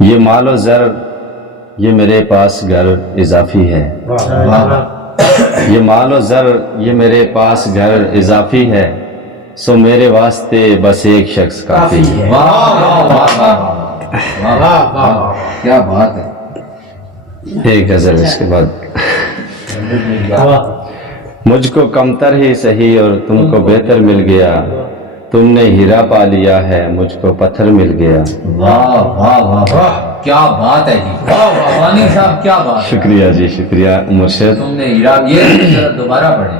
یہ مال و زر یہ میرے پاس گھر اضافی ہے، یہ مال و زر یہ میرے پاس گھر اضافی ہے، سو میرے واسطے بس ایک شخص کافی ہے۔ کیا بات ہے۔ ایک غزل اس کے بعد۔ مجھ کو کمتر ہی سہی اور تم کو بہتر مل گیا، تم نے ہیرا پا لیا ہے مجھ کو پتھر مل گیا۔ واہ واہ واہ واہ، کیا بات ہے جی، وانی صاحب کیا بات ہے۔ شکریہ جی، شکریہ مرشد۔ تم نے ہیرا، یہ دوبارہ پڑھیں۔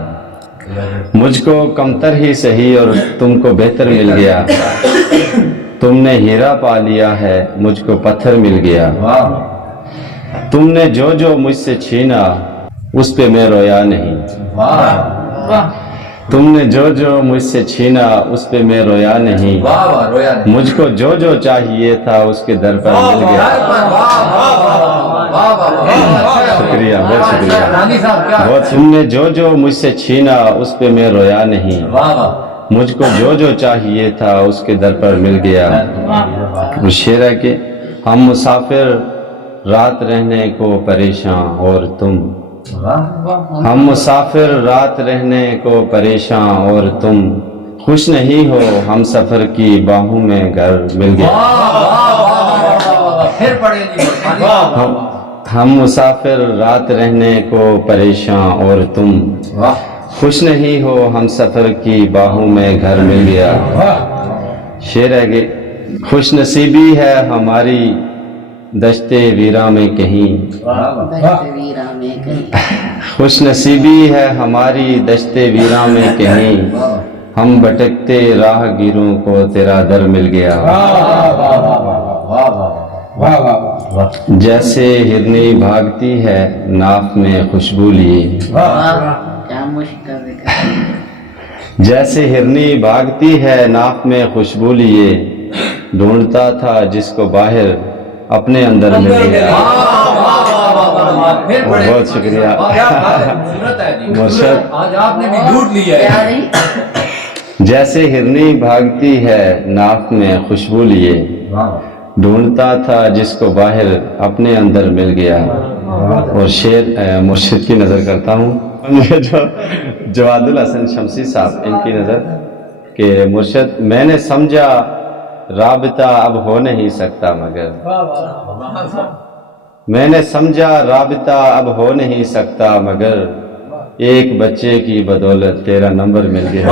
مجھ کو کمتر ہی سہی اور تم کو بہتر مل گیا، تم نے ہیرا پا لیا ہے مجھ کو پتھر مل گیا۔ تم نے جو جو مجھ سے چھینا اس پہ میں رویا نہیں، تم نے جو جو مجھ سے چھینا اس پہ میں رویا نہیں، مجھ کو جو جو چاہیے تھا اس کے در پر مل گیا۔ شکریہ، بہت شکریہ بہت۔ تم نے جو جو مجھ سے چھینا اس پہ میں رویا نہیں، مجھ کو جو جو چاہیے تھا اس کے در پر مل گیا۔ وہ شعر ہے کہ ہم مسافر رات رہنے کو پریشان اور تم، ہم مسافر رات رہنے کو پریشان اور تم، خوش نہیں ہو ہم سفر کی باہوں میں گھر مل گیا۔ ہم مسافر رات رہنے کو پریشان اور تم، خوش نہیں ہو ہم سفر کی باہوں میں گھر مل گیا۔ شعر ہے کہ خوش نصیبی ہے ہماری دشت ویراں میں کہیں، خوش نصیبی ہے ہماری دشت ویراں میں کہیں، ہم بھٹکتے راہ گیروں کو تیرا در مل گیا۔ جیسے ہرنی بھاگتی ہے ناف میں خوشبو لیے، جیسے ہرنی بھاگتی ہے ناف میں خوشبو لیے، ڈھونڈتا تھا جس کو باہر اپنے اندر مل گیا۔ بہت شکریہ مرشد۔ آج آپ نے بھی لوٹ لیا ہے۔ جیسے ہرنی بھاگتی ہے ناف میں خوشبو لیے، ڈھونڈتا تھا جس کو باہر اپنے اندر مل گیا۔ اور شعر مرشد کی نظر کرتا ہوں، جو جواد الحسن شمسی صاحب، ان کی نظر کہ مرشد میں نے سمجھا رابطہ اب ہو نہیں سکتا مگر، میں نے سمجھا رابطہ اب ہو نہیں سکتا مگر، ایک بچے کی بدولت تیرا نمبر مل گیا۔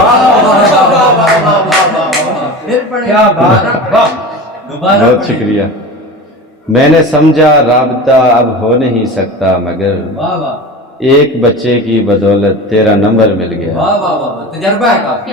بہت شکریہ۔ میں نے سمجھا رابطہ اب ہو نہیں سکتا مگر، ایک بچے کی بدولت تیرا نمبر مل گیا۔ تجربہ ہے کافی۔